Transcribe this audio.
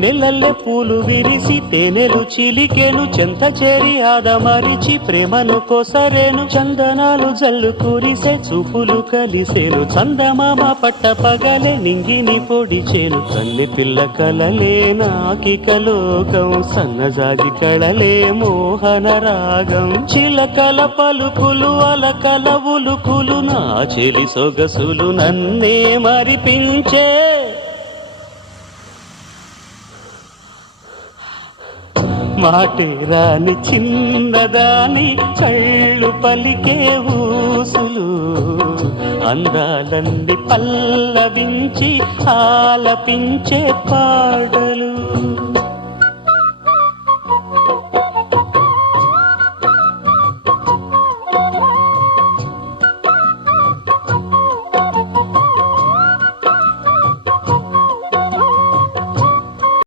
వెన్నెలల్లె పూలు విరిసి తేనెలు చిలికేను చెంత చేరి ఆదమరిచి ప్రేమను కోసరేను చందనాలు జల్లు కురిసే చూపులు కలిసేను చందమామ పట్ట పగలే నింగిని పొడిచేను కన్ని పిల్ల కలలే నాకిక లోకం సన్నజాగి కళలే మోహన రాగం చిలకల పలుకులు అలకల ఉలుకులు నా చెలి సొగసులు నన్నే మరిపించే మాటే రాని చిన్నదాని కళ్ళు పలికే ఊసులు అందాలన్నీ పల్లవించి ఆలపించే పాటలు